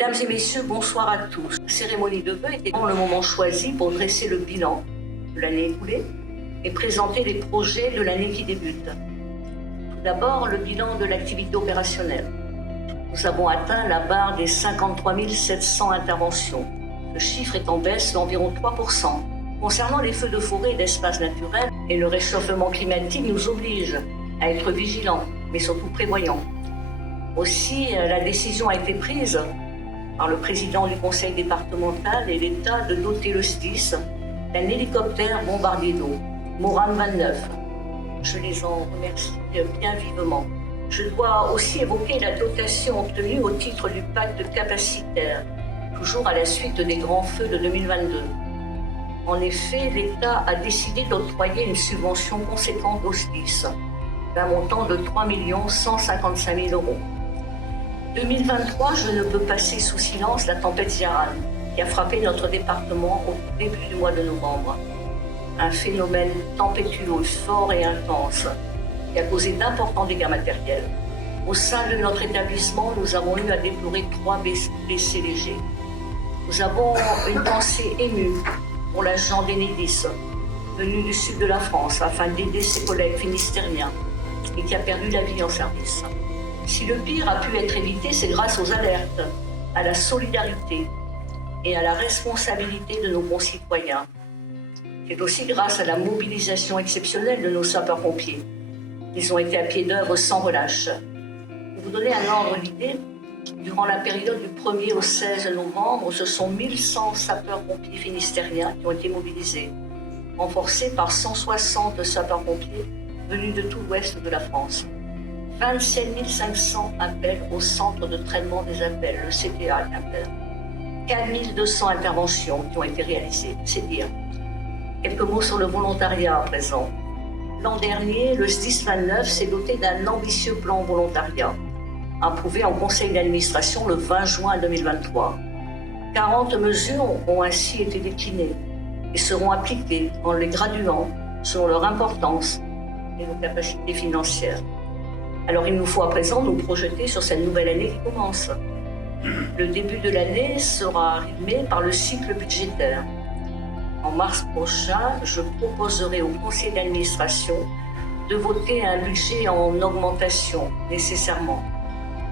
Mesdames et messieurs, bonsoir à tous. La cérémonie de vœux était le moment choisi pour dresser le bilan de l'année écoulée et présenter les projets de l'année qui débute. Tout d'abord, le bilan de l'activité opérationnelle. Nous avons atteint la barre des 53 700 interventions. Le chiffre est en baisse d'environ 3%. Concernant les feux de forêt et d'espaces naturels, et le réchauffement climatique nous oblige à être vigilants, mais surtout prévoyants. Aussi, la décision a été prise par le président du conseil départemental et l'État de doter le SDIS d'un hélicoptère bombardier d'eau, Morane 29. Je les en remercie bien vivement. Je dois aussi évoquer la dotation obtenue au titre du pacte capacitaire, toujours à la suite des grands feux de 2022. En effet, l'État a décidé d'octroyer une subvention conséquente au SDIS, d'un montant de 3 155 000 €. 2023, je ne peux passer sous silence la tempête Ciaran, qui a frappé notre département au début du mois de novembre. Un phénomène tempétueux, fort et intense, qui a causé d'importants dégâts matériels. Au sein de notre établissement, nous avons eu à déplorer 3 blessés légers. Nous avons une pensée émue pour l'agent d'Enedis, venu du sud de la France, afin d'aider ses collègues finistériens et qui a perdu la vie en service. Si le pire a pu être évité, c'est grâce aux alertes, à la solidarité et à la responsabilité de nos concitoyens. C'est aussi grâce à la mobilisation exceptionnelle de nos sapeurs-pompiers. Ils ont été à pied d'œuvre sans relâche. Pour vous donner un ordre d'idée, durant la période du 1er au 16 novembre, ce sont 1100 sapeurs-pompiers finistériens qui ont été mobilisés, renforcés par 160 sapeurs-pompiers venus de tout l'ouest de la France. 27 500 appels au centre de traitement des appels, le CTA Quimper. 4 200 interventions qui ont été réalisées, c'est dire. Quelques mots sur le volontariat à présent. L'an dernier, le SDIS 29 s'est doté d'un ambitieux plan volontariat, approuvé en conseil d'administration le 20 juin 2023. 40 mesures ont ainsi été déclinées et seront appliquées en les graduant selon leur importance et nos capacités financières. Alors il nous faut à présent nous projeter sur cette nouvelle année qui commence. Le début de l'année sera rythmé par le cycle budgétaire. En mars prochain, je proposerai au conseil d'administration de voter un budget en augmentation, nécessairement.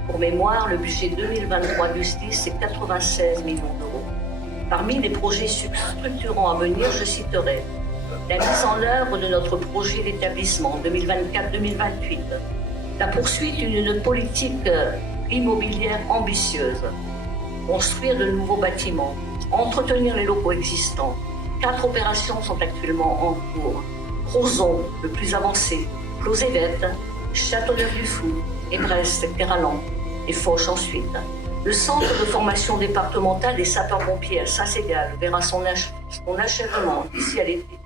Pour mémoire, le budget 2023 du SDIS, c'est 96 millions €. Parmi les projets structurants à venir, je citerai la mise en œuvre de notre projet d'établissement 2024-2028, la poursuite d'une politique immobilière ambitieuse, construire de nouveaux bâtiments, entretenir les locaux existants. 4 opérations sont actuellement en cours. Crozon, le plus avancé, Closévette, Châteauneuf-du-Fou, et Brest, Kéralan, et Fauche ensuite. Le centre de formation départemental des sapeurs-pompiers à Saint-Ségal verra son achèvement d'ici à l'été.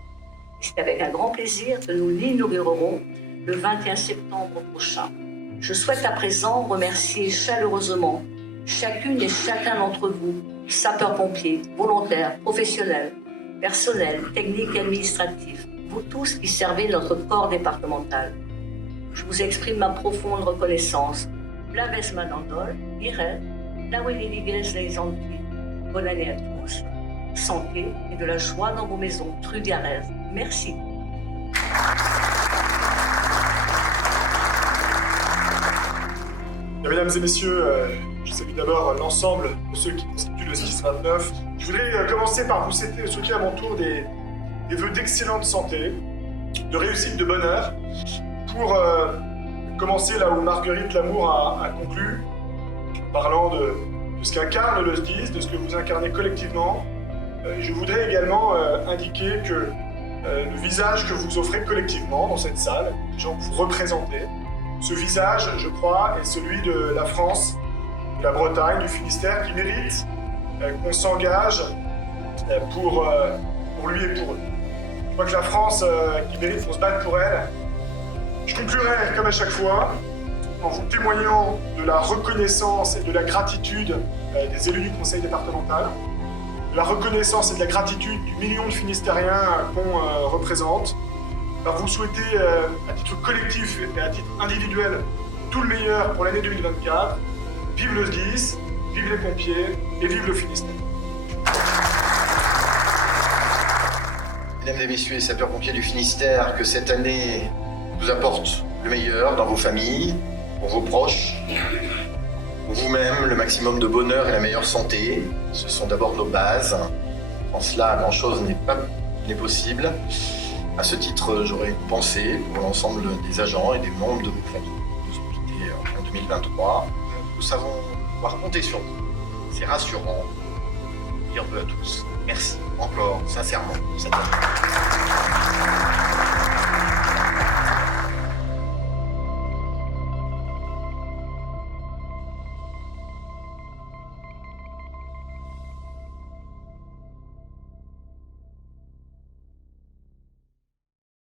C'est avec un grand plaisir que nous l'inaugurerons le 21 septembre prochain. Je souhaite à présent remercier chaleureusement chacune et chacun d'entre vous, sapeurs-pompiers, volontaires, professionnels, personnels, techniques et administratifs, vous tous qui servez notre corps départemental. Je vous exprime ma profonde reconnaissance. Blaves Manandol, Irène, Naweli Liguez les Antilles. Bonne année à tous. Santé et de la joie dans vos maisons. Trugarez. Merci. Mesdames et messieurs, je salue d'abord l'ensemble de ceux qui constituent le SDIS 29. Je voudrais commencer par vous souhaiter à mon tour des vœux d'excellente santé, de réussite, de bonheur, pour commencer là où Marguerite Lamour a conclu, parlant de ce qu'incarne le SDIS, de ce que vous incarnez collectivement. Je voudrais également indiquer que le visage que vous offrez collectivement dans cette salle, les gens que vous représentez, ce visage, je crois, est celui de la France, de la Bretagne, du Finistère, qui mérite qu'on s'engage pour lui et pour eux. Je crois que la France qui mérite qu'on se batte pour elle. Je conclurai, comme à chaque fois, en vous témoignant de la reconnaissance et de la gratitude des élus du conseil départemental, de la reconnaissance et de la gratitude du million de Finistériens qu'on représente, par vous souhaiter à titre collectif et à titre individuel tout le meilleur pour l'année 2024. Vive le SDIS, vive les pompiers et vive le Finistère. Mesdames et messieurs les sapeurs-pompiers du Finistère, que cette année vous apporte le meilleur dans vos familles, pour vos proches, pour vous-même, le maximum de bonheur et la meilleure santé. Ce sont d'abord nos bases. Sans cela, grand-chose n'est possible. À ce titre, j'aurais une pensée pour l'ensemble des agents et des membres de vos familles qui nous ont quittés en 2023. Nous savons pouvoir compter sur vous. C'est rassurant. Dire à tous. Merci encore, sincèrement, pour cette année.